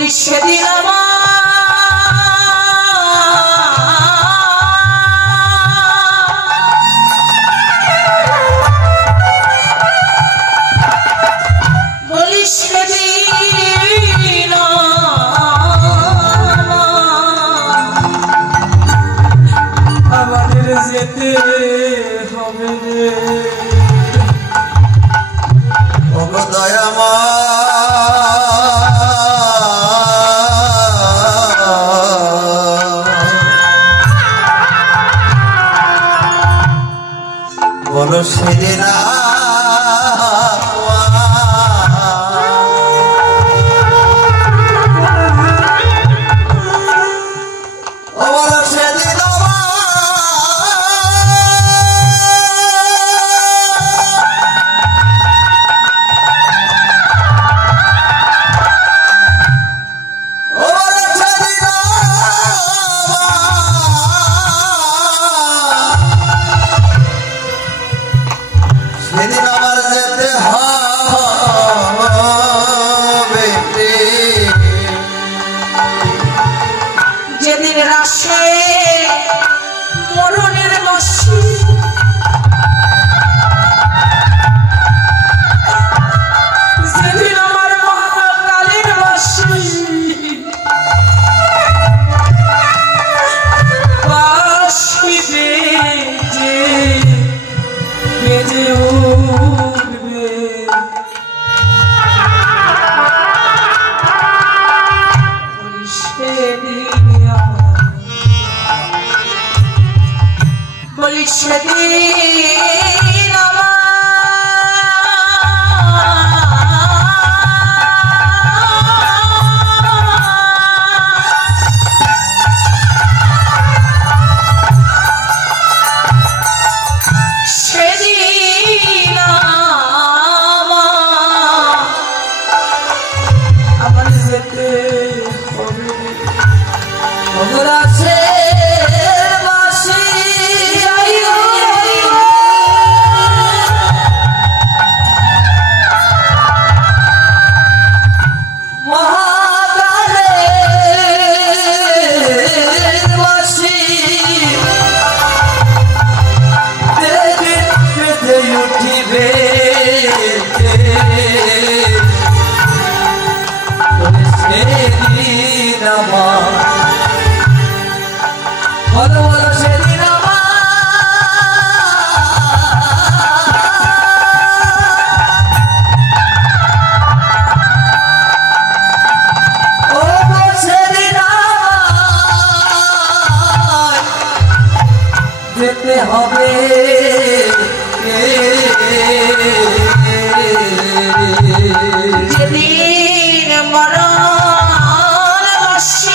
বলি সেদিন বলি সেদিন আমাদের যেতে হবে রে দয়ামা বলো সেদিন যেদিন রাশে মরণের মশি যেদিন আমার মহাকালের মশি বাঁশি বেজে উঠবে বলি সেদিন সেদিন আমার যেতে হবে খবর আছে যেতে হবে যেদিন মরণ বসি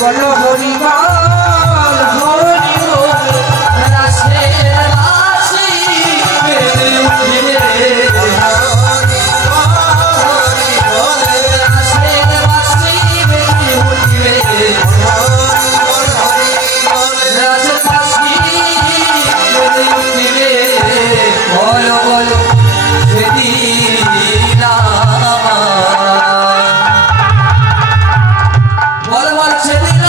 বলো হরি বল হরি বল রাসে রাসি বেজে উঠবে হরি বল রাসে রাসি বেজে উঠবে রাসে রাসি বেজে উঠবে বলো বলো সেদিন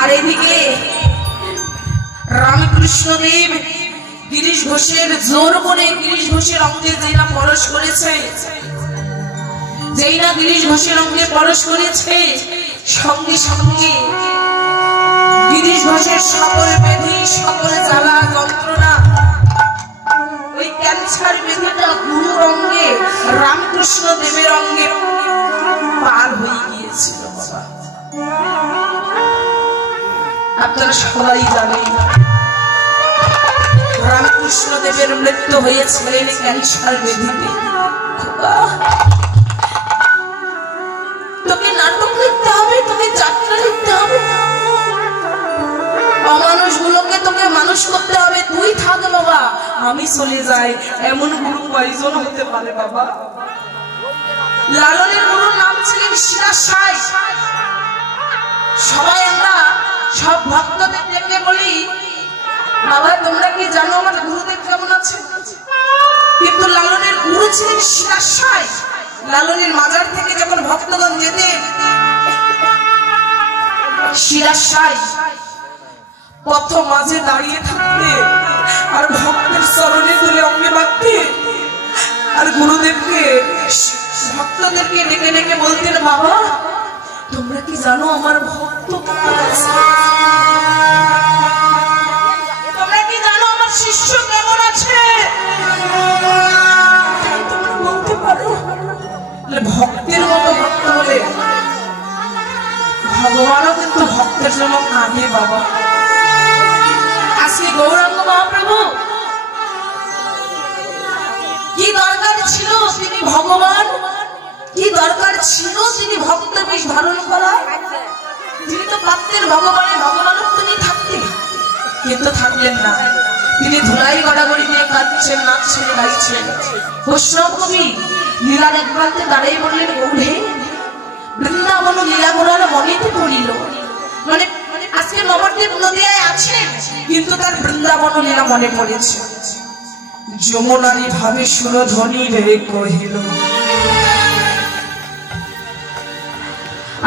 আর এদিকে রামকৃষ্ণদেব গিরিশ ঘোষের জোর করে গিরিশ ঘোষের অঙ্গে যেই না পরশ করেছে, যেই না গিরিশ ঘোষের অঙ্গে পরশ করেছে, সঙ্গে সঙ্গে গিরিশ ঘোষের সকল ব্যাধি সকল জ্বালা যন্ত্রণা ওই ক্যান্সার ব্যাধিটা রামকৃষ্ণ দেবের অঙ্গে পার হয়ে গিয়েছিল বাবা। আপনারা সবাই জানেন রামকৃষ্ণ দেবের মৃত্যু হয়েছিলেন ক্যান্সার ব্যাধিতে। তোকে নাটক লিখতে হবে, তোকে যাত্রা লিখতে হবে, অমানুষগুলোকে তোকে মানুষ করতে হবে, তুই থাক বাবা, আমি চলে যাই। এমন গুরু কয়জন হতে পারে বাবা? লালনের গুরুর নাম ছিলেন শিরাশাই। সবাই আমরা সব ভক্তদের দেখে বলি, বাবা তোমরা কি জানো আমার গুরুদেব কেমন আছে? কিন্তু লালনের গুরু ছিলেন শিরাশাই। লালনের মাজার থেকে যখন ভক্তগণ যেতেন, শিরাশাই পথ মাঝে দাঁড়িয়ে থাকতে আর ভক্তের চরণে তুলে অঙ্গে বাঁধতে, আর গুরুদেবকে ভক্তদেরকে ডেকে ডেকে বলতেন, বাবা তোমরা কি জানো আমার ভক্ত কেমন আছে? তোমরা কি জানো আমার শিষ্য কেমন আছে? তোমরা বলতে পারো? ভক্তের মতো ভক্ত হলে ভগবানও কিন্তু ভক্তের জন্য কাঁদে বাবা। আজকে গৌরাঙ্গ মহাপ্রভু কি দরকার ছিল তিনি ভগবান, কি দরকার ছিল তিনি ভক্ত বেশ ধারণ করা? তিনি তো পারতেন ভগবানের ভগবানত্ব নিয়ে থাকতে, কিন্তু থাকলেন না। তিনি ধুলাই গড়াগড়ি দিয়ে কাঁদছেন, নাচছেন, গাইছেন। বৈষ্ণব কবি লীলা দেখবান্তে দাঁড়িয়ে বললেন, গৌরে বৃন্দাবন লীলা করার মনেতে পড়িল। মানে আজকে নবদ্বীপ নদিয়ায় আছেন, কিন্তু তার বৃন্দাবন লীলা মনে পড়েছে। যমুনারি ভাবে সুরধ্বনি রে কহিল,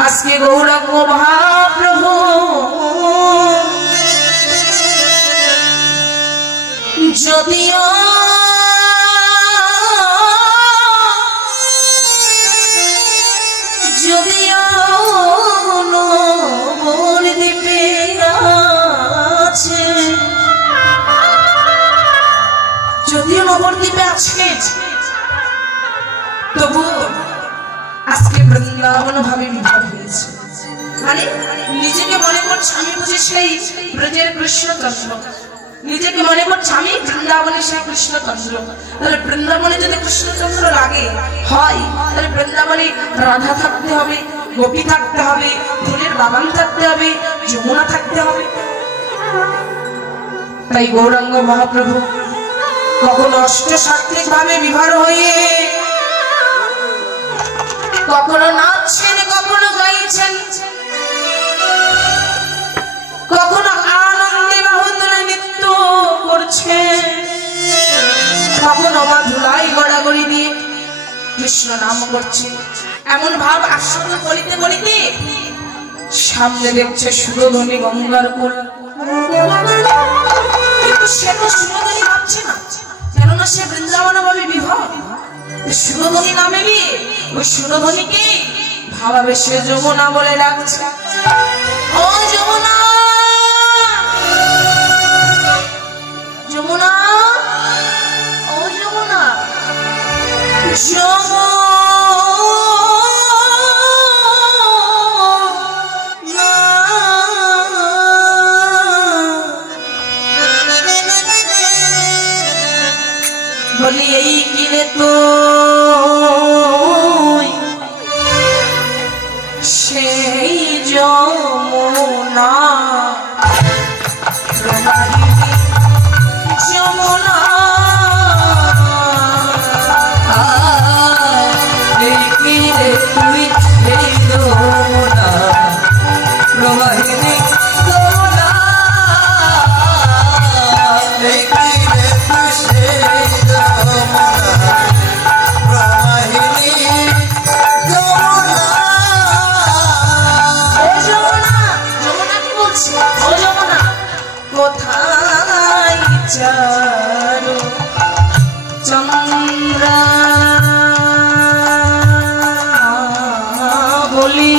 আজকে গৌরাঙ্গ মহাপ্রভু যদিও যদিও নবদ্বীপে আছে, যদিও নবদ্বীপে আছে, তবু আজকে বৃন্দাবন ভাবে বিভাগ হয়েছে। মানে নিজেকে মনে করছে আমি বুঝি সেই ব্রজের কৃষ্ণচন্দ্র, নিজেকে মনে করছে আমি বৃন্দাবনে সেই কৃষ্ণচন্দ্র। তাহলে বৃন্দাবনে যদি কৃষ্ণচন্দ্র লাগে হয়, তাহলে বৃন্দাবনে রাধা থাকতে হবে, গোপী থাকতে হবে, ফুলের বাগান থাকতে হবে, যমুনা থাকতে হবে। তাই গৌরাঙ্গ মহাপ্রভু কখনো অষ্টসাত্ত্বিক ভাবে বিভার হয়ে কখনো নাচছেন, কখনো গাইছেন, কখনো আনন্দে বাহুদলে নৃত্য করছেন, কখনো মা ধুলাই গড়াগড়ি দিয়ে কৃষ্ণ নাম করছে। এমন ভাব আশ্রয় করিতে করিতে সামনে দেখছে সুরধ্বনি গঙ্গার কোল। কিন্তু সে তো সুরধ্বনি ভাবছে না, কেননা সে বৃন্দাবন ভাবে বিভোর। সুরধ্বনি নামে ওই সুরধ্বনিকে ভাবাবে সে যমুনা বলে ডাকছে, ও যমুনা, যমুনা, ও যমুনা, যমুনা। বলি এই কিনে তো সেই যমুনা, যমুনা এই কিনে তুই এই যমুনা প্রবাহিনী, যমুনা এই কিনে তুই সেই যমুনা প্রবাহিনী, যমুনা। যমুনা কি বলছি? ও যমুনা কোথায় চারু চন্দ্রা বলি,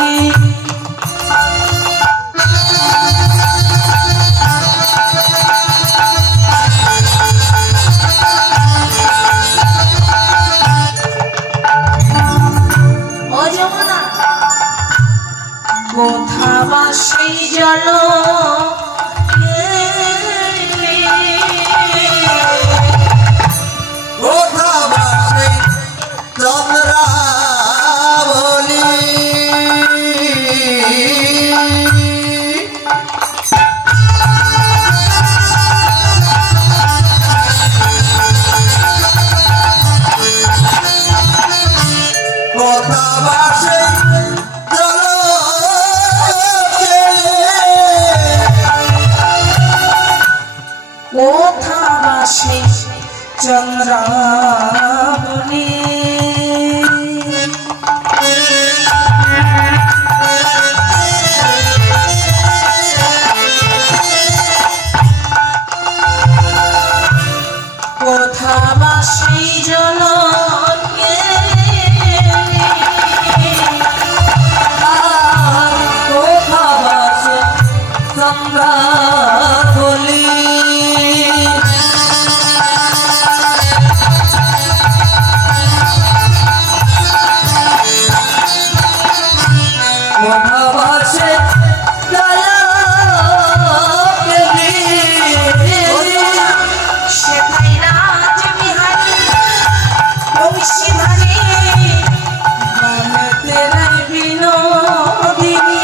সে সেথাই রাজ বিহারী বংশীধারী তেরা বিনোদিনী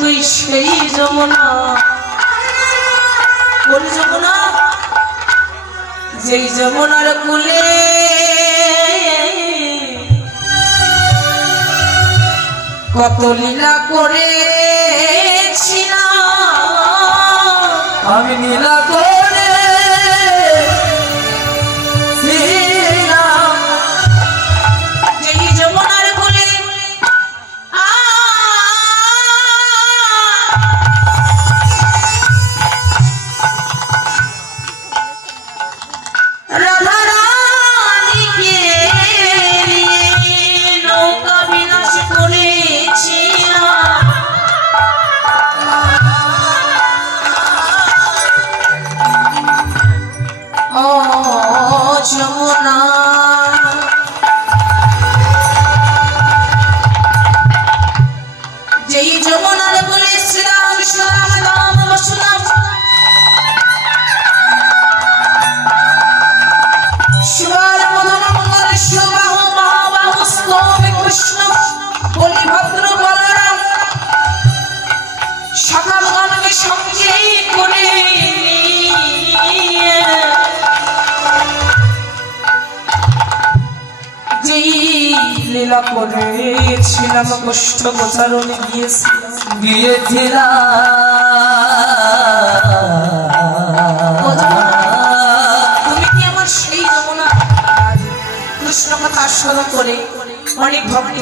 তুই সেই যমুনা কোন যমুনা যেই যমুনার কূলে কত লীলা করেছিলাম আমি লীলা করে যেই যমুনার কূলে যমুনা যেই যমুনার বলে শ্রীরাম শ্রীরাম রাম বসুরাম শিবার মদন মঙ্গল শিবাহু মহাবাহু স্তোমে কৃষ্ণ বলি ভদ্র বলরাম সকালগণকে সঙ্গে করে লীলা করেছিলাম কষ্ট গোচারণে তুমি কি আমার সেই যমুনা কৃষ্ণ কথা আস্বাদন করে অনেক ভক্ত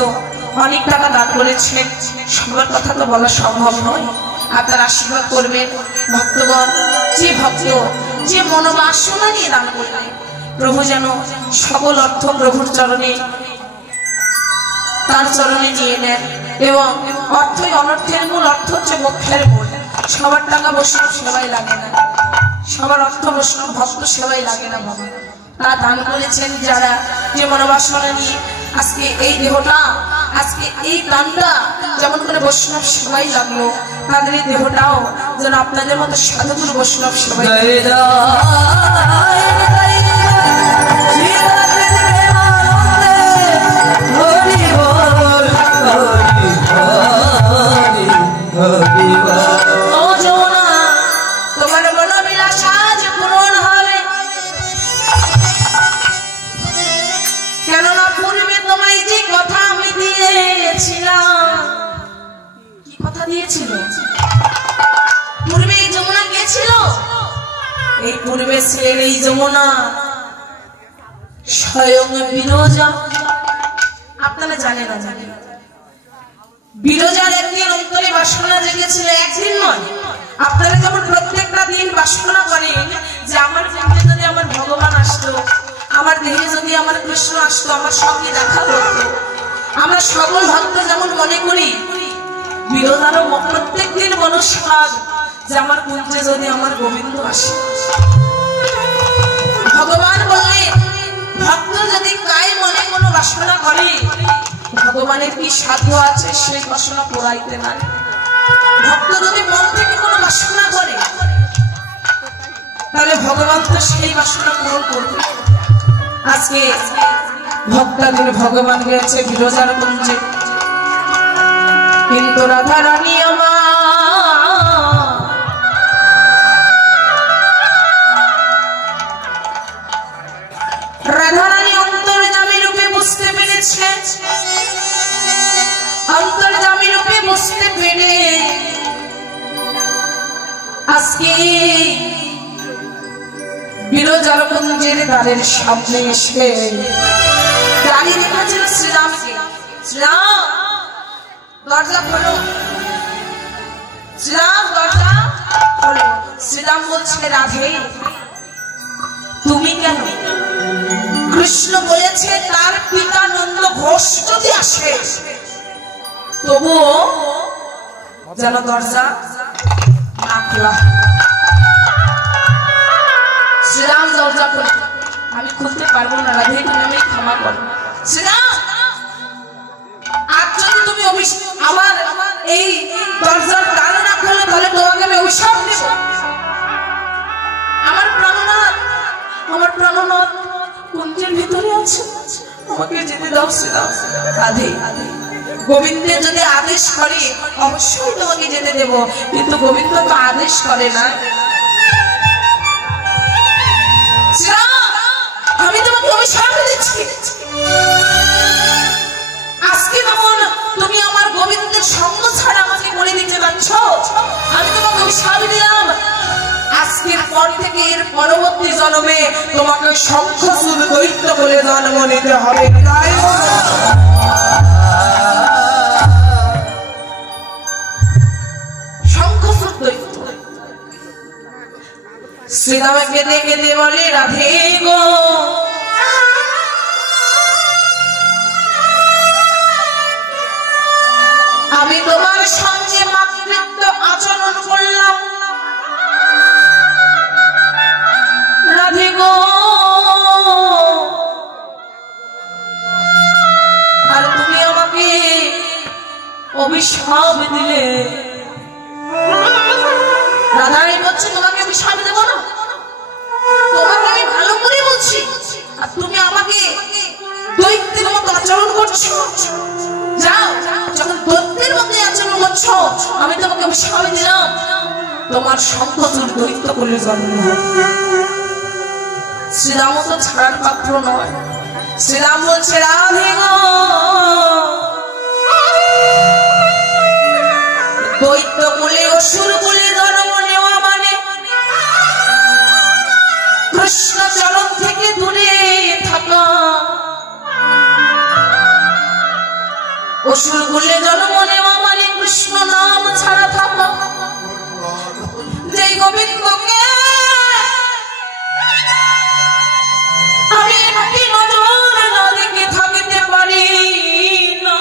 অনেক টাকা দান করেছেন সবার কথা তো বলা সম্ভব নয় আপনার আশীর্বাদ করবেন ভক্তগণ যে ভক্ত যে মনোবাসনা নিয়ে দান করলেন প্রভু যেন সকল অর্থ প্রভুর চরণে তার চরণে নিয়ে নেন এবং অর্থই অনর্থের মূল অর্থ হচ্ছে মোক্ষের মূল সবার টাকা বৈষ্ণব সেবাই লাগে না সবার অর্থ বৈষ্ণব ভক্ত সেবাই লাগে না বাবা তা দান করেছেন যারা যে মনোবাসনা নিয়ে আজকে এই দেহটা আজকে এই প্রাণটা যেমন করে বৈষ্ণব সেবাই লাগলো তাদের এই দেহটাও যেন আপনাদের মতো সাধুগুরু বৈষ্ণব সেবাই তোমার মনোবিলাস আজ পূরণ দিয়েছিল? পূর্বে এই যমুনা কে ছিল? এই পূর্বে ছিলেন এই যমুনা স্বয়ং বিরজা। আপনারা জানেন না? জানেন। বিরজার একদিন অন্তরে বাসনা জেগেছিল, একদিন নয়। আপনারা যেমন প্রত্যেকটা দিন বাসনা করেন যে আমার সামনে যদি আমার ভগবান আসতো, আমার দেহে যদি আমার কৃষ্ণ আসতো, আমার সঙ্গে দেখা করতো। আমরা সকল ভক্ত যেমন মনে করি, বিরজারও প্রত্যেক দিন মনস্কার যে আমার কুঞ্জে যদি আমার গোবিন্দ আসে। ভগবান বললেন, ভক্ত যদি কায় মনে কোনো বাসনা করে, ভগবানের কি সাধ্য আছে সেই বাসনা পুরাইতে না? ভক্ত যদি মন থেকে কোনো বাসনা করে, তাহলে ভগবান তো সেই বাসনা পূরণ করবে। আজকে ভক্তাদের ভগবান গেছে বিরজার কুঞ্জে, কিন্তু রাধা রানী আমার রাধারানী অন্তর্যামী রূপে বুঝতে পেরেছে। অন্তর্যামী রূপে বুঝতে পেরে আজকে বিরজার কুঞ্জের দ্বারের সামনে এসে দাঁড়িয়ে রেখেছিল শ্রীরামকে। শ্রীরাম, দরজা খোলো। শ্রীরাম, দরজা খোলো। শ্রীরাম বলছে, রাধে তুমি কেন? কৃষ্ণ বলেছে তার পিতা নন্দ ঘোষ যদি আসে তবুও যেন দরজা না খোলা। শ্রীরাম দরজা খোলে। আমি খুলতে পারবো না রাধে, তুমি আমি ক্ষমা করো। শ্রীরাম, আজ যদি তুমি আমার এই দরজার দ্বার না খোলো, তাহলে তোমাকে আমি অভিশাপ দেব। আমার প্রাণনাথ, আমার প্রাণনাথ কুঞ্জের ভিতরে আছে, আমাকে যেতে দাও শ্রীরাম। রাধে, গোবিন্দের যদি আদেশ করে অবশ্যই তোমাকে যেতে দেব, কিন্তু গোবিন্দ তো আদেশ করে না। আমি তোমাকে অভিশাপ দিচ্ছি, আজকে যেমন তুমি আমার গোবিন্দের সঙ্গ ছাড়া আমাকে করে দিতে পারছ, আমি তোমাকে অভিশাপ দিলাম, আজকের পর থেকে এর পরবর্তী জন্মে তোমাকে শঙ্খচূড় দৈত্য বলে জন্ম নিতে হবে। শঙ্খচূড় দৈত্য। শ্রীরামকে ডেকে দিয়ে বলে, রাধে গো আমি তোমার সঙ্গে মাতৃত্ব আচরণ করলাম, রাধে গো আর তুমি আমাকে অভিশাপ দিলে। রাধারানী বলছে, তোমাকে অভিশাপ দেবো না, তোমাকে আমি ভালো করে বলছি, আর তুমি আমাকে দৈত্যের মতো আচরণ করছো। যাও, যখন দৈত্যের মতো আচরণ করছো, আমি তোমাকে অভিশাপ দিলাম, তোমার শঙ্খচূড় দৈত্য বলে জন্ম হবে। শ্রীরাম তো ছাড়ার পাত্র নয়। শ্রীরাম বলছে, রাধে গো দৈত্য বলে অসুর বলে জন্ম নেওয়া মানে কৃষ্ণ চরণ থেকে দূরে থাকা। অসুর বলে জন্ম নেওয়া মানে কৃষ্ণ নাম ছাড়া থাকা। যেই গোবিন্দকে আমি একটি নজর না দেখে থাকতে পারি না,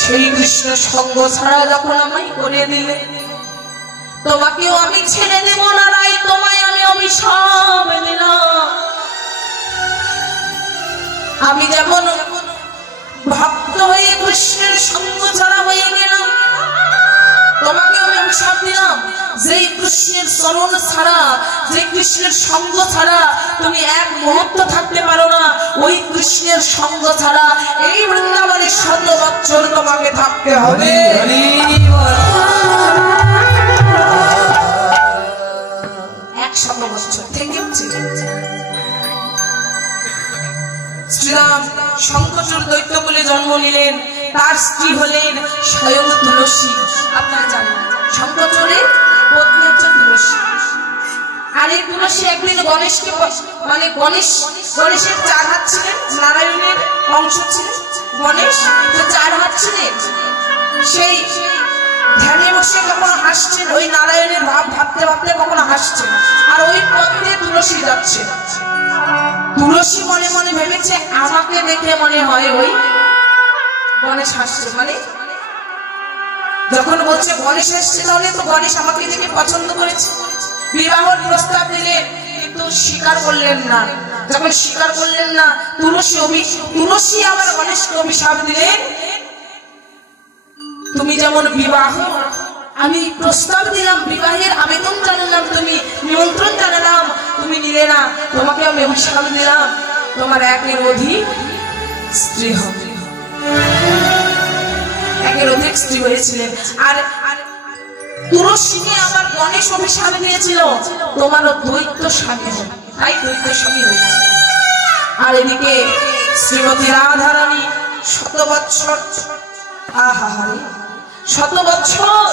সেই কৃষ্ণ সঙ্গ ছাড়া যখন আমায় করে দিলে, তোমাকেও আমি ছেড়ে দেব না, রাই তোমায় আমি অভিশাপ দিলাম। আমি যেমন ভক্ত হয়ে কৃষ্ণের সঙ্গ ছাড়া হয়ে গেলাম, তোমাকে আমি অভিশাপ দিলাম, যেই কৃষ্ণের চরণ ছাড়া, যে কৃষ্ণের সঙ্গ ছাড়া তুমি এক মুহূর্ত থাকতে পারো না, ওই কৃষ্ণের সঙ্গ ছাড়া এই বৃন্দাবনের 100 বছর তোমাকে থাকতে হবে। 100 বছর থেকে শ্রীরাম শঙ্খচূড় দৈত্য বলে জন্ম নিলেন, তার স্ত্রী হলেন স্বয়ং তুলসী। আপনারা জানেন শঙ্করাচার্যের পত্নী হচ্ছে তুলসী। আর এই তুলসী একদিন গণেশকে মানে গণেশের 4 হাত ছিলেন, নারায়ণের অংশ ছিলেন গণেশ, তো 4 হাত ছিলেন। সেই ধ্যানে বসে কখনো হাসছেন, ওই নারায়ণের ভাব ভাবতে ভাবতে কখনো হাসছেন, আর ওই পথ দিয়ে তুলসী যাচ্ছে। তুলসী মনে মনে ভেবেছে আমাকে দেখে মনে হয় ওই গণেশ হাসছে, মানে যখন বলছে গণেশ এসছে তাহলে তো গণেশ আমাকে দেখে পছন্দ করেছে, বিবাহের প্রস্তাব দিলেন, কিন্তু স্বীকার করলেন না। যখন স্বীকার করলেন না, তুলসী আবার গণেশকে অভিশাপ দিলেন, তুমি যেমন বিবাহ আমি প্রস্তাব দিলাম, বিবাহের আবেদন জানালাম, তুমি নিমন্ত্রণ জানালাম, তুমি নিলে না, তোমাকে আমি অভিশাপ দিলাম তোমার একের অধিক স্ত্রী হবে। একের অধিক স্ত্রী হয়েছিলেন। আর তুলসীকে আমার গণেশ অভিশাপ দিয়েছিল তোমারও দৈত্য স্বামী হবে, তাই দৈত্য স্বামী হয়েছে। আর এদিকে শ্রীমতী রাধারানী 100 বৎসর, আহারে 100 বৎসর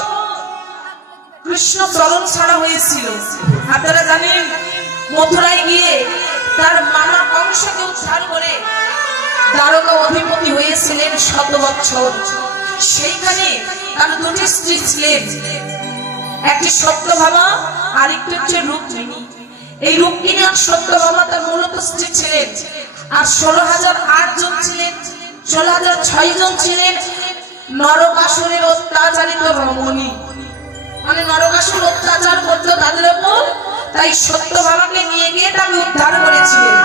কৃষ্ণ চরণ ছাড়া হয়েছিল। আপনারা জানেন মথুরায় গিয়ে তার মামা কংসকে উদ্ধার করে দ্বারকা অধিপতি হয়েছিলেন 100 বৎসর। সেইখানে তার 2টি স্ত্রী ছিলেন, একটি সত্যভামা আর একটি হচ্ছে রুক্মিণী। এই রুক্মিণী আর সত্যভামা তার মূলত স্ত্রী ছিলেন। আর 16,008 জন ছিলেন, 16,006 জন ছিলেন নরকাসুরের অত্যাচারিত রমণী, মানে নরকাসুর অত্যাচার করত তাদের উপর, তাই সত্যভামাকে নিয়ে গিয়ে তাকে উদ্ধার করেছিলেন।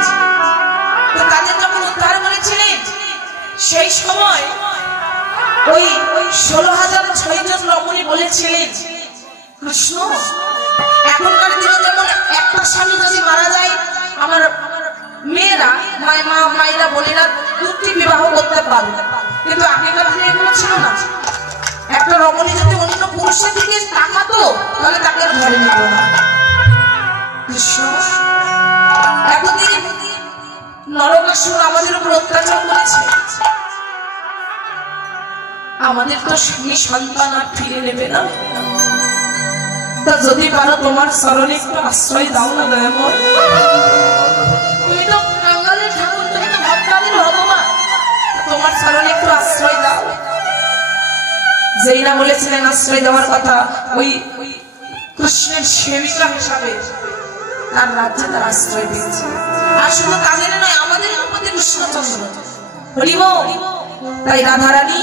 তো তাদের যখন উদ্ধার করেছিলেন সেই সময় ওই 16,006 জন রমণী বলেছিলেন কৃষ্ণ এখনকার দিনে যেমন একটা স্বামী যদি মারা যায় আমার মেয়েরা মায়েরা বোনেরা 2টি বিবাহ করতে পারে, কিন্তু আগেকার দিনে এগুলো ছিল না। একটা রমণী যদি অন্য পুরুষের দিকে তাকাতো তাহলে তাকে ধরে নিত না। কৃষ্ণ এতদিন নরকাসুর আমাদের উপর অত্যাচার করেছে, আমাদের তো স্বামী সন্তান আর ফিরে নেবে না, তা যদি পারো তোমার চরণে একটু আশ্রয় দাও না দয়াময়। তুমি তো কাঙ্গালের ঠাকুর, তুমি তো ভক্তাদের ভগবান, তোমার চরণে একটু আশ্রয় দাও। যেই না বলেছিলেন আশ্রয় দেওয়ার কথা, ওই কৃষ্ণের সেবিকা হিসাবে তার রাজ্যে তার আশ্রয় দিয়েছে। আর শুধু তাদের নয়, আমাদের প্রতি কৃষ্ণচন্দ্র হরিব। তাই রাধারানী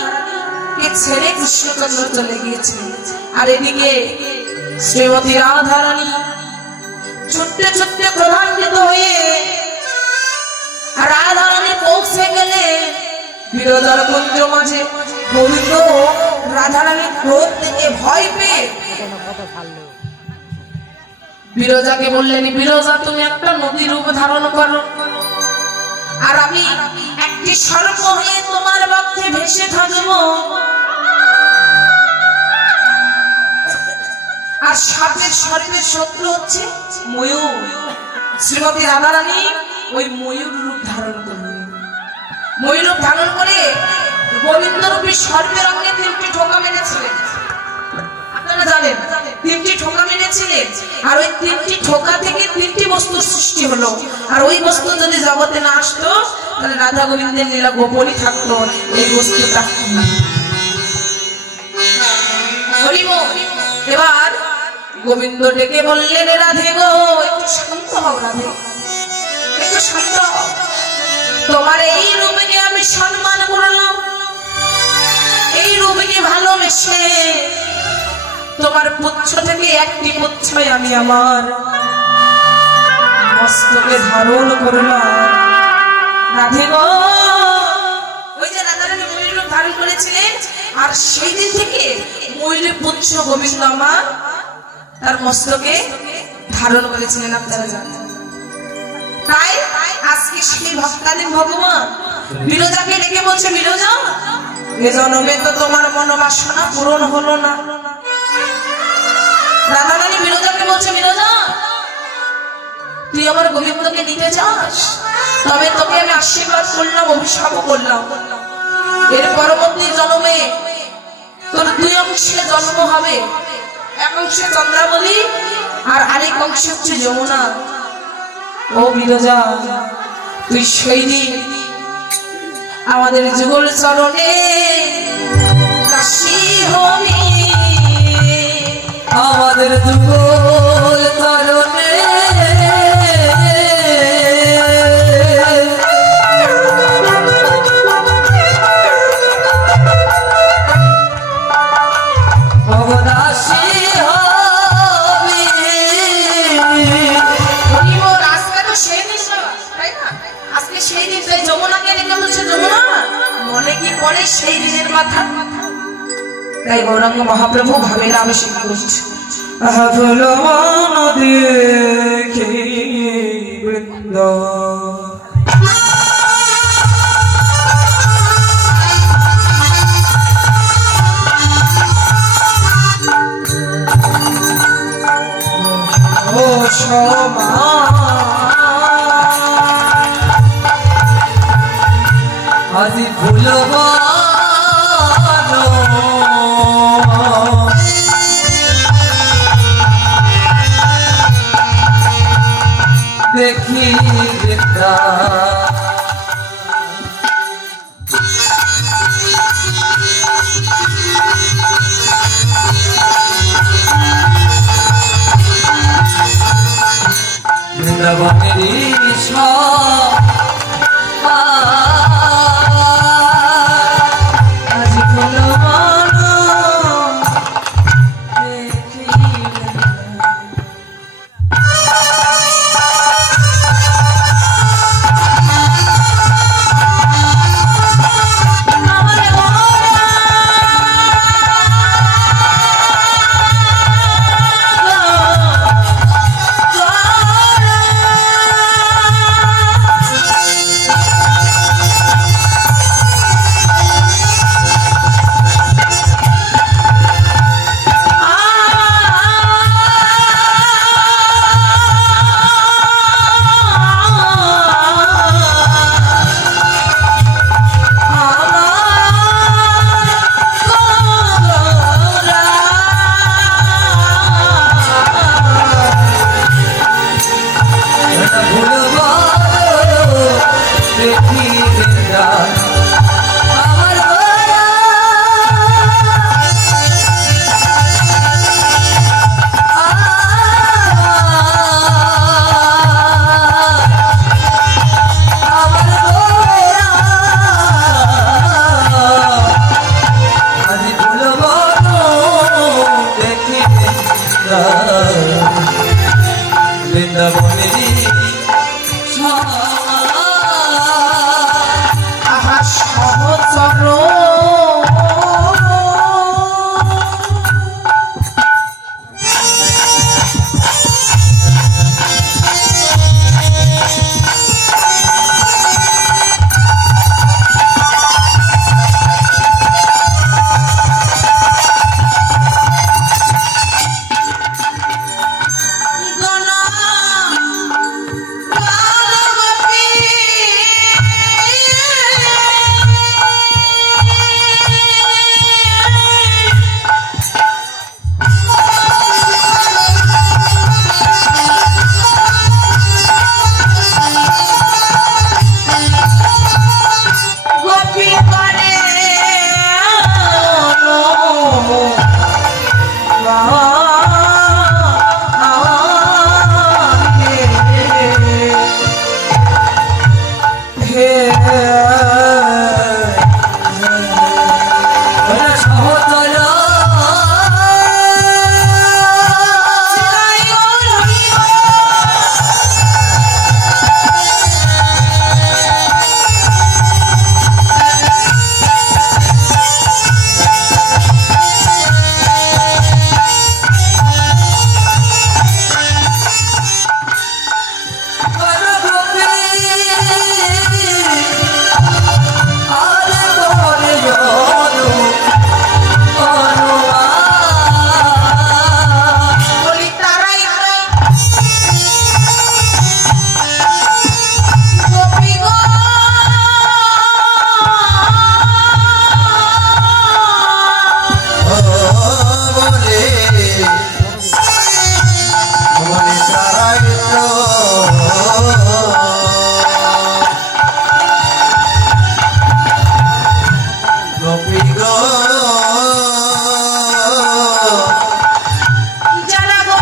কে ছেড়ে কৃষ্ণচন্দ্র চলে গিয়েছে। আর এদিকে শ্রীমতী রাধারানী ছুটতে ছুটতে প্রধান্বিত হয়ে রাধারানী পৌঁছে গেলে বিরজার কুঞ্জ মাঝে। গোবিন্দ রাধারানীর ক্রোধ থেকে ভয় পেয়ে বিরজাকে বললেন, বিরজা তুমি একটা নদী রূপ ধারণ করো, আর আমি একটি সর্প হয়ে তোমার বক্ষে ভেসে থাকবো। আর সর্পের শত্রু হচ্ছে ময়ূর। শ্রীমতী রাধারানী ওই ময়ূর রূপ ধারণ করলেন। ময়ূর রূপ ধারণ করে গোবিন্দ রূপী সর্পের অঙ্গে 3টি ঠোকা মেরেছিলেন। আপনারা জানেন 3টি ঠোকা মেরেছিলেন, আর ওই 3টি ঠোকা থেকে 3টি বস্তুর সৃষ্টি হলো। আর ওই বস্তু যদি জগতে না আসতো তাহলে রাধা গোবিন্দের লীলা গোপনই থাকতো। এই বস্তুটা এবার গোবিন্দ ডেকে বললেন, রাধে গো একটু শান্ত হও, রাধে একটু শান্ত হও। তোমার এই রূপকে আমি সম্মান করলাম, এই রূপকে ভালোবেসে তোমার পুচ্ছ থেকে একটি পুচ্ছই আমি আমার মস্তকে ধারণ করলাম। রাধে গো, ওই যে রাধারানী ময়ূর রূপ ধারণ করেছিলেন, আর সেই দিন থেকে ময়ূরের পুচ্ছ গোবিন্দ আমার তার মস্তকে ধারণ করেছিলেন। আপনারা জানেন, তাই আজকে সেই ভক্তাদের ভগবান বিরজাকে ডেকে বলছে, বিরজা এ জন্মে তো তোমার মনোবাসনা পূরণ হলো না। রাধারানী বিরজাকে বলছে, বিরজা তুই আমার গোবিন্দকে নিতে চাস, তবে তোকে আমি আশীর্বাদ করলাম, অভিশাপ করলাম। এর পরবর্তী জন্মে তোর দুই অংশে জন্ম হবে, এক অংশে চন্দ্রাবলী আর আরেক অংশ হচ্ছে যমুনা। ও বিরজা, তুই সেই দিন আমাদের যুগল চরণে কাশী হবি, আমাদের যুগল চরণে অবদাসী হবি। আজকে তো সেই দিন, তাই না? আজকে সেই দিন, তাই যমুনাকে রেখে বলছে যমুনা মনে কি পড়ে সেই দিনের কথা। তাই গৌরাঙ্গ মহাপ্রভু ভাবে নামে শিখ করছে, দেখি বৃন্দ ও সমা আজি ভুলব দেখি বৃন্দা বৃন্দাবনেরই আজ ভুলবান গো যারা গো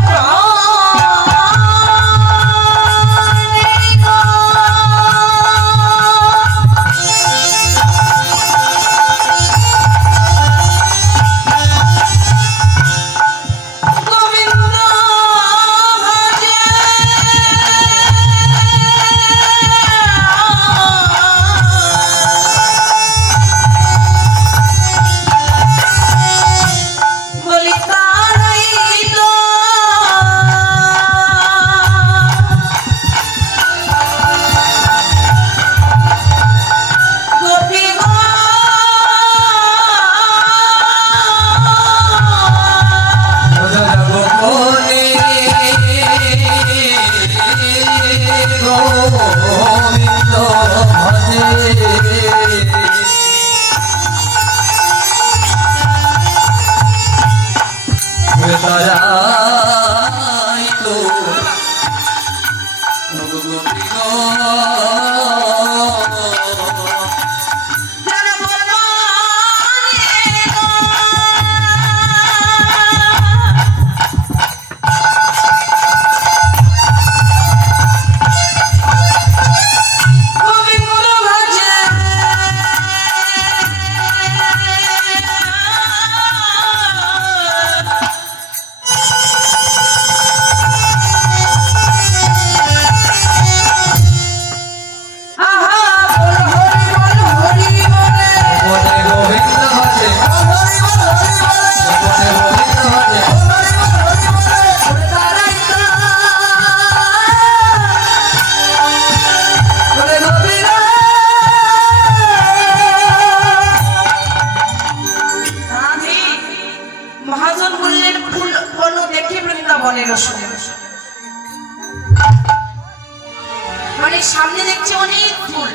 মানে সামনে দেখছে অনেক ফুল,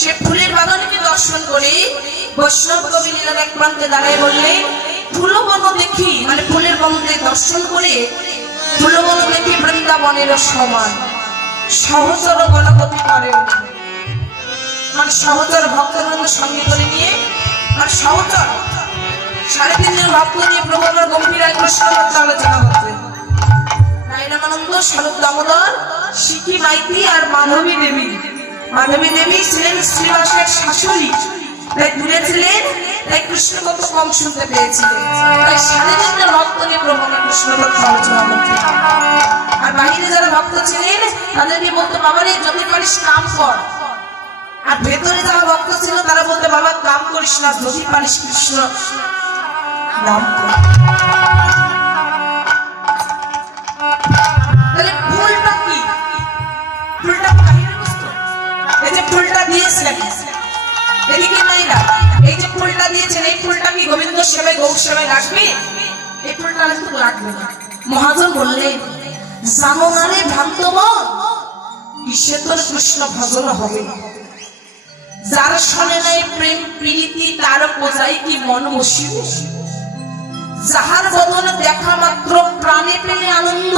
সে ফুলের বাগানকে দর্শন করে বৈষ্ণব কবি লীলার এক প্রান্তে দাঁড়িয়ে বললেন, ফুলবন দেখি, মানে ফুলের বনকে দর্শন করে ফুলবন দেখি বৃন্দাবনের সমান, সহচর গণপতি করে, মানে সহচর ভক্তবৃন্দ সঙ্গে করে নিয়ে, মানে সহচর 3.5 জন ভক্ত নিয়ে প্রভুর গম্ভীর কৃষ্ণ আলোচনা করতেন। নারায়ণানন্দ, স্বরূপ দামোদর, সিকি মাইতি আর মাধবী দেবী। মাধবী দেবী ছিলেন শ্রীবাসের শাশুড়ি, তাই দূরে ছিলেন, তাই কৃষ্ণ কত কম শুনতে পেয়েছিলেন, তাই 3.5 জন ভক্ত নিয়ে প্রভুর কৃষ্ণ কথা আলোচনা করতেন। আর বাহিরে যারা ভক্ত ছিলেন তাদেরকে বলতো, বাবা রে যদি পারিস কাম কর। আর ভেতরে যারা ভক্ত ছিল তারা বলতে, বাবা কাম করিস না, যদি পারিস কৃষ্ণ নাম কর। তাহলে ফুলটা কি? ফুলটা বাহিরে বস্তু। এই যে ফুলটা দিয়েছেন, এদিকে মাইরা এই যে ফুলটা দিয়েছেন, এই ফুলটা কি গোবিন্দ সেবায় গৌ সেবায় রাখবে? এই ফুলটা কিন্তু রাখবে না। মহাজন বললেন, জানো না রে ভ্রান্তমন, কিসে তোর কৃষ্ণ ভজন হবে? যার সনে নাই প্রেম প্রীতি, তার পূজায় কি মন বসিবে? যাহার বদন দেখা মাত্র প্রাণে পেলে আনন্দ,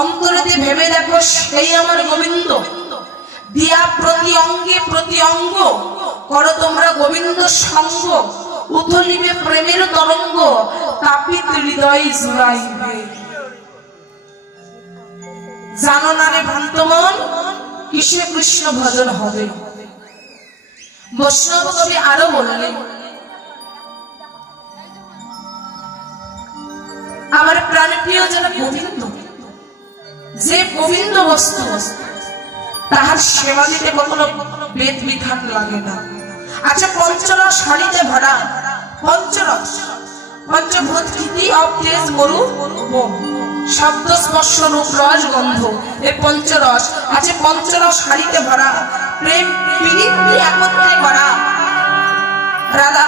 অন্তরেতে ভেবে দেখো সেই আমার গোবিন্দ। দিয়া প্রতি অঙ্গে প্রতি অঙ্গ করো তোমরা গোবিন্দ সঙ্গ, উথলিবে প্রেমের তরঙ্গ, তাপিত হৃদয় জুড়াইবে। জানো না রে ভ্রান্তমন, কিসে কৃষ্ণ ভজন হবে? বৈষ্ণব কবি আরো বললেন, আমার প্রাণপ্রিয় যেন গোবিন্দ, যে গোবিন্দ বস্তু তাহার সেবা দিতে কখনো বেদ বিধান লাগে না। আচ্ছা, পঞ্চরস হাড়িতে ভরা, পঞ্চরস, পঞ্চভূত কীর্তি অপ্তেজ মরু শব্দ স্পর্শ রূপ রস গন্ধ, এই পঞ্চরস। আচ্ছা, পঞ্চরস হাড়িতে ভরা, প্রেম প্রীতি একত্রে করা। রাধা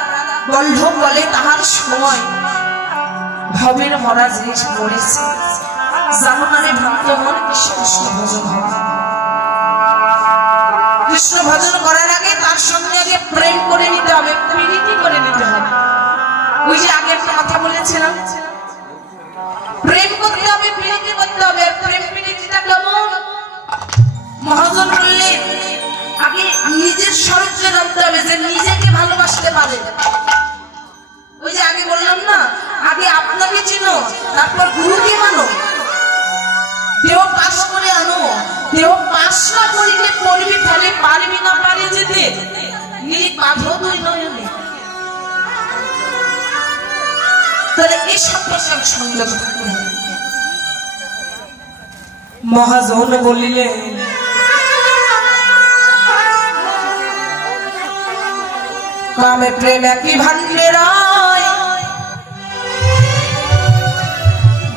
বল্লভ বলে তাহার সময় ভবের মরা জিনিস মরেছে। জামনারে ভ্রান্ত মন কৃষ্ণ ভজন হবে। কৃষ্ণ ভজন করার আগে তার সঙ্গে আগে প্রেম করে নিতে হবে, প্রীতি করে নিতে হবে। ওই যে আগে একটা কথা বলেছিলাম, প্রেম করতে হবে, প্রীতি করতে হবে। প্রেম প্রীতিটা কেমন? মহাজন বললেন, আগে নিজের স্বরূপকে জানতে হবে, যে নিজেকে ভালোবাসতে আশা করিলে পড়বি ফেলে পারবি না পারে যেতে নিজ বাঁধো তুই নয়নে। তাহলে এই সম্পর্কে সংযত থাকতে হবে। মহাজন বলিলেন কামে প্রেম একই ভান্ডে রায়,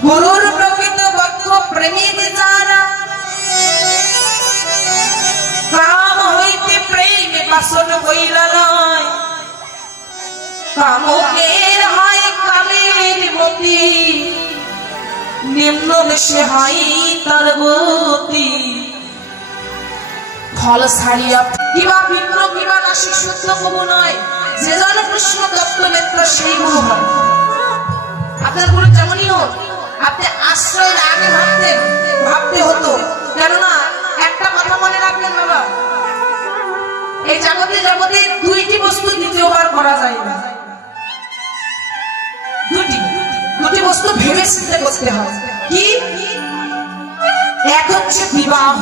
গুরুর প্রকৃত বক্ষ প্রেমিক যারা, কাম হইতে প্রেমে বাসন হইলা নয়, কামকের হয় কামের মতি, নিম্ন দেশে হয় তার গতি। ফল ছাড়িয়া কিবা বিপ্র কিবা নাসিক শুদ্ধ কবু নয়, যে জন কৃষ্ণ তত্ত্ব নেত্র সেই গুরু হয়। আপনার গুরু যেমনই হোক, আপনি আশ্রয়ের আগে ভাবতে হতো। কেননা একটা কথা মনে রাখবেন বাবা, এই জগতে দুইটি বস্তু দ্বিতীয়বার করা যায় না। দুটি বস্তু ভেবে চিন্তে করতে হয়। কি? এক হচ্ছে বিবাহ,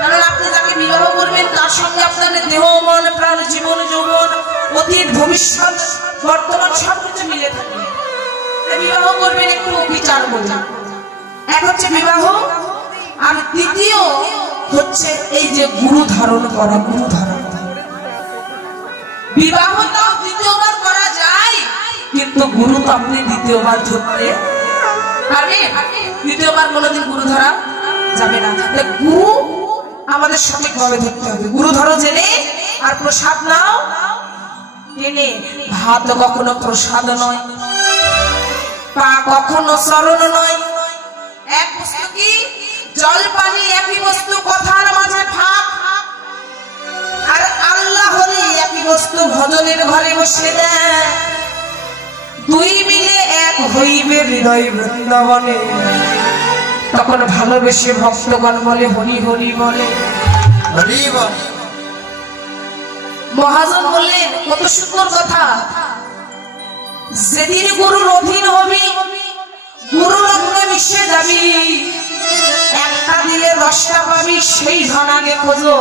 কারণ আপনি যাকে বিবাহ করবেন তার সঙ্গে আপনার দেহ মন প্রাণ জীবন যৌবন অতীত ভবিষ্যৎ বর্তমান সবকিছু মিলে থাকে। বিবাহ করবেন একটু বিচার করবেন। এক হচ্ছে বিবাহ, আর দ্বিতীয় হচ্ছে এই যে গুরু ধারণ করা। গুরু ধারণ বিবাহটাও দ্বিতীয়বার করা যায়, কিন্তু গুরু তো আপনি দ্বিতীয়বার ধরতে পারবেন? দ্বিতীয়বার কোনোদিন গুরু ধরা যাবে না। গুরু আমাদের সঠিকভাবে ধরতে হবে। গুরু ধরো জেনে, আর প্রসাদ নাও জেনে। ভাত কখনো প্রসাদ নয়, পা কখনো চরণ নয়। এক বস্তু কি? জল পানি একই বস্তু, কথার মাঝে ফাঁক। আর আল্লাহ হলে একই বস্তু, ভজনের ঘরে বসে দেয়। দুই মিলে এক হইবে হৃদয় বৃন্দাবনে, তখন ভালোবেসে ভক্তগণ বলে হরি হরি বলে। মহাজন বললেন কত সুন্দর কথা, যেদিন গুরুর অধীন হবি, গুরু রত্নে মিশে যাবি, একটা দিলে 10টা পাবি, সেই ধন আগে খোঁজো।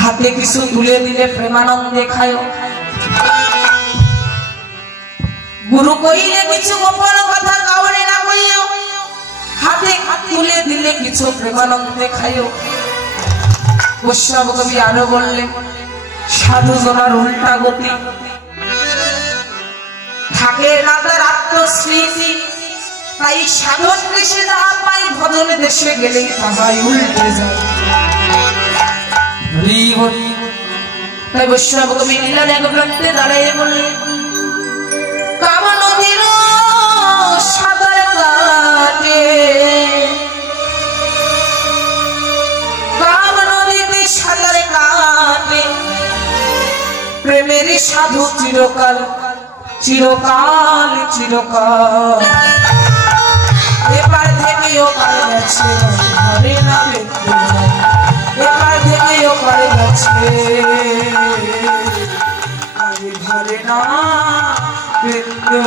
হাতে কিছু তুলে দিলে প্রেমানন্দে খায়ো। গুরু কইলে কিছু গোপন কথা কাউরে না কইও, হাতে তুলে দিলে কিছু প্রেমানন্দে খাইও। বৈষ্ণব কবি আরো বললেন, সাধু জনার উল্টা গতি, থাকে না তার আত্মস্মৃতি, তাই সাধন দেশে যাহা পাই, ভজন দেশে গেলেই তাহাই উল্টে যায়। তাই বৈষ্ণব কবি লীলার এক গ্রন্থে দাঁড়িয়ে বললেন, কাম নদীর সাঁতার কাটে, কাম নদীতে সাঁতার কাটে, প্রেমের সাধু চিরকাল চিরকাল চিরকাল। এবার থেকে ওপার গেছে ঘরে না বেঁধে, এবার থেকে ওপার গেছে ঘরে না বেঁধে।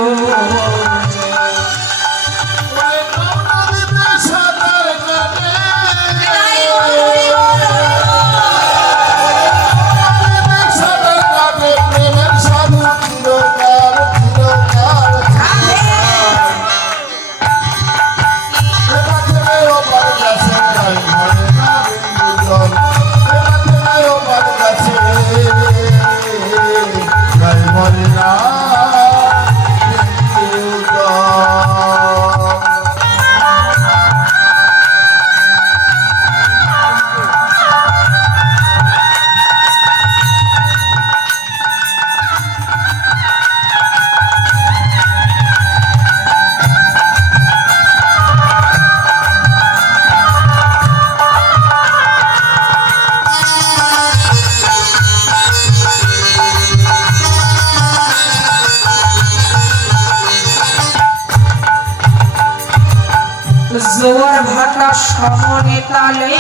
জোয়ার ভাটা সমনে তালে,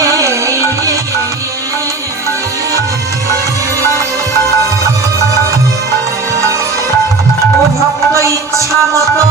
ও ভক্ত ইচ্ছা মতো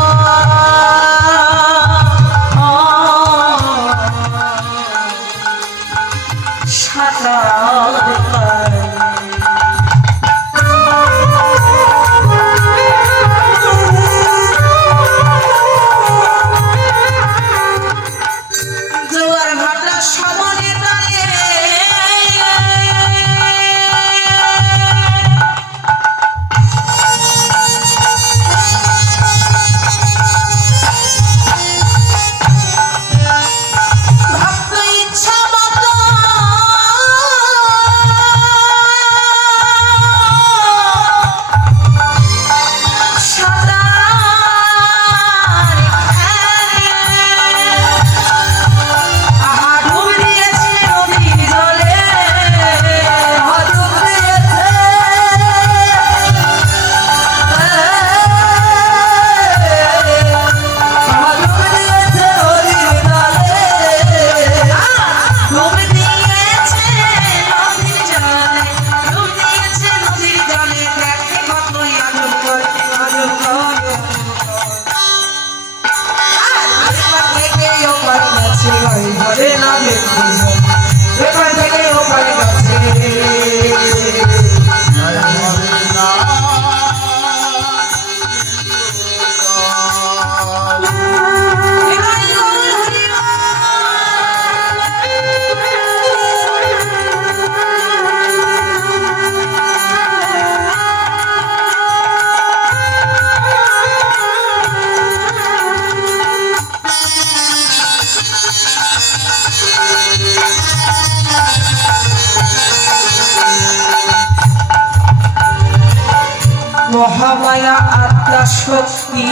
মহামায়া আত্মা শক্তি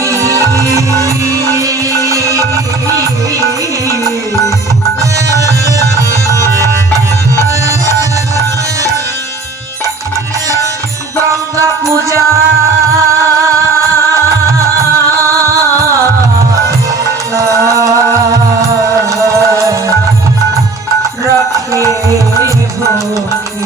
গঙ্গা পূজা রাখে ভক্তি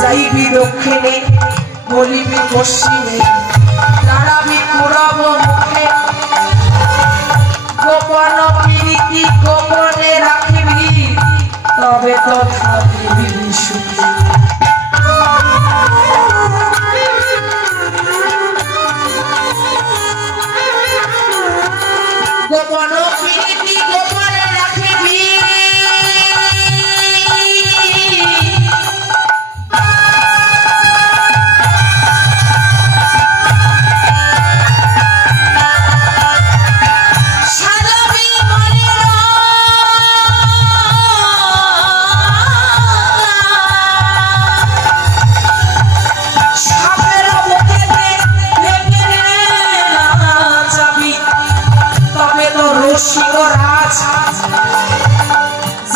যাইবি দক্ষিণে বলিবি পশ্চিমে দাঁড়াবি পুরব মুখে গোপন প্রীতি গোপনে রাখিবি তবে তো থাকিবি সুখী গোপন প্রীতি গোপনে রাখিবি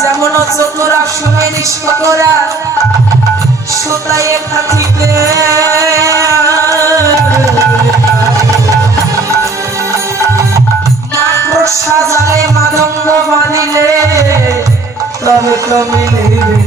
যেমন চতুরা শুনে নিষ্পতরা সুতায়ে থাকিতে মাত্র সাজালে মাদঙ্গ বাঁধিলে তবে তো মিলিবে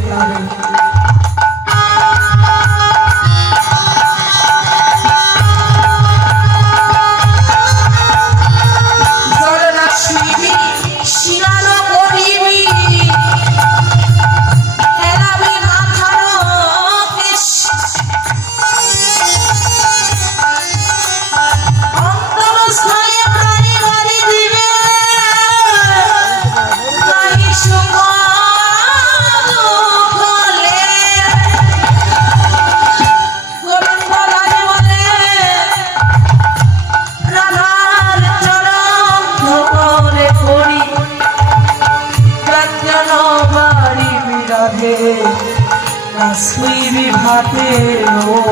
সুইবি ভাতে ও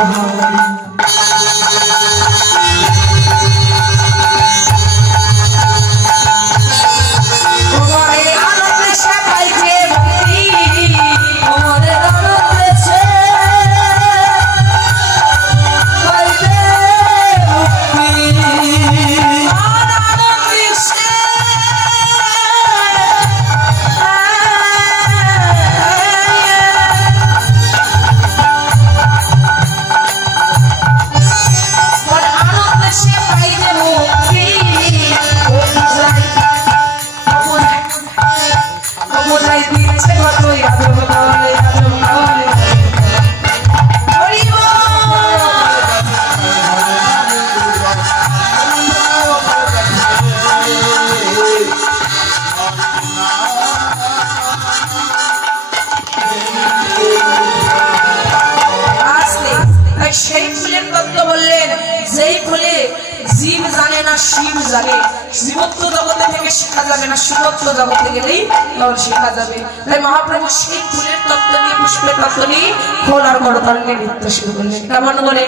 জাগে, জীবত্ব জগতে থেকে শেখা যাবে না, সুতত্ব জগতে গেলেই তাহলে শেখা যাবে। তাই মহাপ্রভু সেই ফুলের তত্ত্ব নিয়ে, পুষ্পের তত্ত্ব নিয়ে খোল আর করতালকে নৃত্য শুরু করলেন। কেমন করে?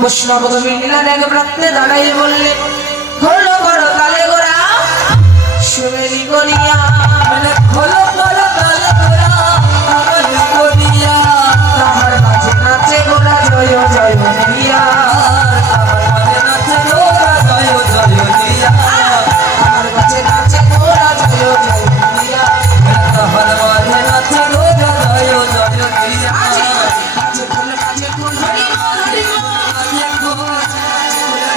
বৈষ্ণব লীলা রেগে প্রান্তে দাঁড়াই বললেন, খোলো করতালে গোরা সুমেলি করিয়া, খোলো করতালে গোরা সুমেলি করিয়া, তাহার মাঝে নাচে গোরা জয় জয় দিয়া, তাহার মাঝে নাচে গোরা জয় জয় দিয়া, তাহার মাঝে নাচে গোরা জয় জয় দিয়া, তাহার মাঝে নাচে গোরা জয় জয় দিয়া। নাচে খোল নাচে খোল হরি বল হরি বল, নাচে খোল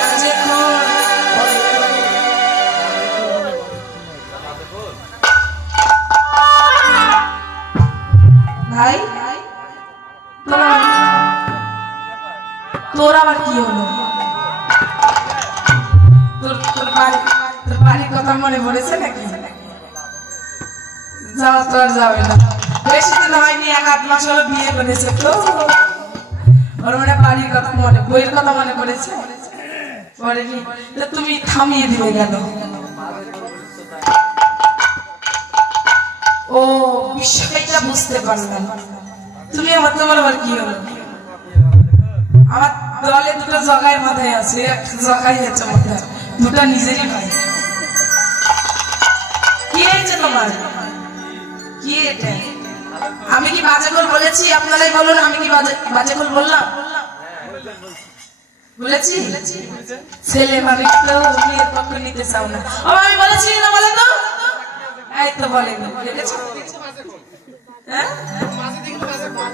নাচে খোল। ভাই তোর আবার কি হলো? তোর বাড়ির কথা মনে পড়েছে নাকি? যাওয়া তো আর যাবে না, বেশি দিন হয়নি, 1-8 মাস হলো বিয়ে করেছে তো ওর মানে বাড়ির কথা মনে, বইয়ের কথা মনে পড়েছে পড়েনি। তুমি থামিয়ে দিবে গেল। ও বিষয়টা বুঝতে পারলাম। তুমি আমার, তোমার আবার কি হলো? আমার দলে দুটো জগায়ের মাথায় আছে, একটা জগাই আছে মাথায়, দুটো নিজেরই ভাই। কি হয়েছে তোমার? কি এটা? আমি কি বাজে কল বলেছি? আপনারাই বলুন, আমি কি বাজে কল বললাম? বলেছি? ছেলে মানুষ তো মেয়ের পক্ষ নিতে চাও না। ও আমি বলেছি না, বলে তো? এই তো বলেনি, দেখেছো?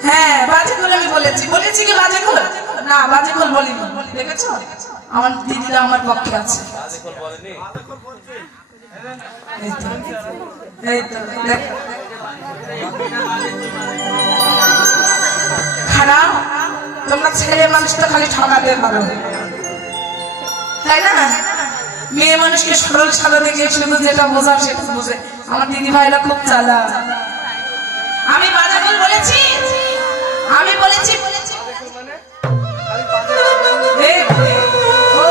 হ্যাঁ বাজে কল আমি বলেছি। বলেছি কি বাজে কল? না বাজে কল বলিনি, দেখেছো? আমার দিদিরা আমার পক্ষে আছে। এই তো খারাপ, তোমরা ছেলে মানুষ তো খালি ঠকাতে পারো, তাই না? মেয়ে মানুষকে সরল সাদা দেখে শুধু যেটা বোঝা সেটা বোঝে। আমার দিদি ভাইরা খুব চালাক। আমি বাজে কল বলেছি? আমি বলেছি ও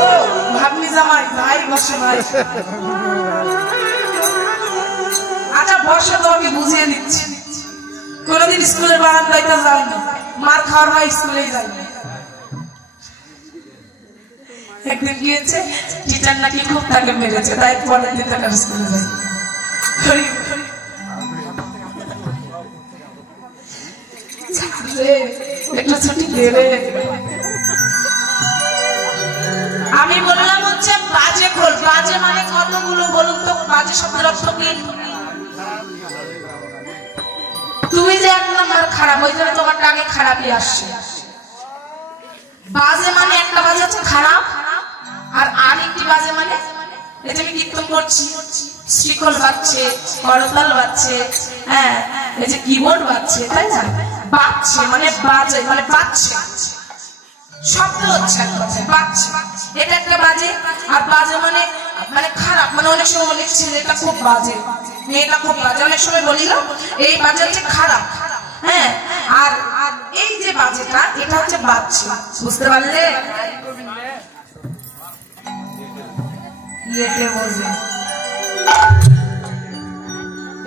ভাগ্নি জামাই ভাই বসে ভাই। আচ্ছা বসে, তোমাকে বুঝিয়ে দিচ্ছি। কোনদিন স্কুলের বারান্দায় যায়নি, মার খাওয়ার হয় স্কুলেই যায়নি। একদিন গিয়েছে, টিচার নাকি খুব তাকে মেরেছে, তাই পরের দিন তাকে স্কুলে যায়। একটু ছুটি দেবে। আমি বললাম হচ্ছে বাজে খোল। বাজে মানে কতগুলো বলুন তো? বাজে শব্দের অর্থ কি? তুমি যে এক নম্বর খারাপ, ওই জন্য তোমার আগে খারাপই আসছে। বাজে মানে একটা বাজে হচ্ছে খারাপ, আর আরেকটি বাজে মানে এটা আমি কীর্তন করছি, শ্রীখল বাজছে, করতাল বাজছে, হ্যাঁ এই যে কিবোর্ড বাজছে, তাই না? বাজছে মানে বাজে মানে বাজছে, শব্দ হচ্ছে এক কথায় বাজছে, এটা একটা বাজে। আর বাজে মানে মানে খারাপ, মানে অনেক সময় অনেক ছেলেটা খুব বাজে, মেয়েটা খুব বাজে, অনেক সময় বলি না এই বাজে হচ্ছে খারাপ। হ্যাঁ আর এই যে বাজেটা এটা হচ্ছে বাজছে, বুঝতে পারলে?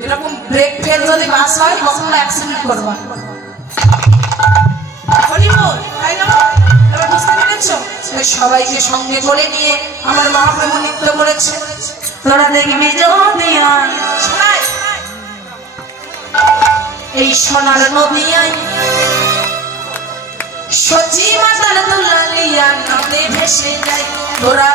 এরকম ব্রেক ফেল যদি বাস হয় কখনো অ্যাক্সিডেন্ট করবা। বুঝতে পেরেছ? সবাইকে সঙ্গে করে নিয়ে আমার মহাপ্রভু নৃত্য করেছে। তোরা দেখবি এই সোনার নদিয়ায় সচি মাতার তুলালিয়া নদে ভেসে যায়, তোরা